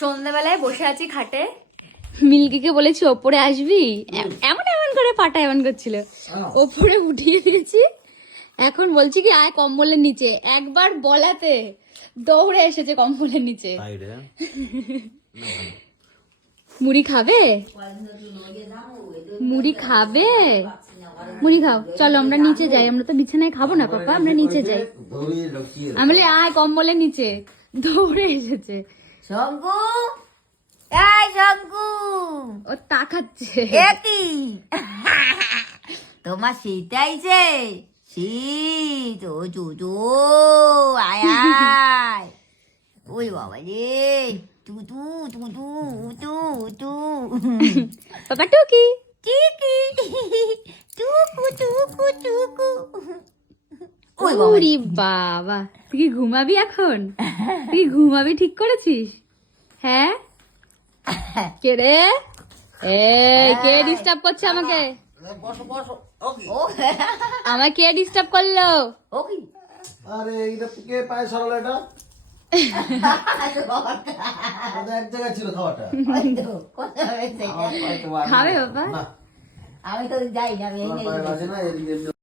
সন্ধ্যাবেলায় বসে আছি খাটে। মিল্কিকে বলেছি ওপরে আসবি? এমন এমন করে পাটা এমন করছিল। ওপরে উঠিয়ে দিয়েছি। এখন বলছি কি আয় কম্বলের নিচে। একবার বলাতে দৌড়ে এসেছে কম্বলের নিচে। মুড়ি খাবে? মুড়ি খাবে? মুড়ি খাও। চলো আমরা নিচে যাই। আমরা তো বিছানায় খাব না পাপা। আমরা নিচে যাই। আমি বলি, আয় কম্বলের নিচে। দৌড়ে এসেছে। শঙ্কু? এই শঙ্কু! ও তাকাচ্ছে একি তোমার শীত আইছে? শীত ও চুচু আয় আয়। ওই বাবা রে তুতু তুতু উতু উতু পাপা টুকি। টিকি। টুকু টুকু টুকু। বাবা ওরে বাবা তুই ঘুমাবি এখন? তুই ঘুমাবি ঠিক করেছিস? হ্যাঁ? কে রে এই কে ডিস্টার্ব করছে আমাকে? ও আমাকে কে ডিস্টার্ব করল? আরে এটা কে পায়ে সরালো এটা? এক জায়গায় ছিল খাওয়াটা। খাবে বাবা? আমি তো যাই না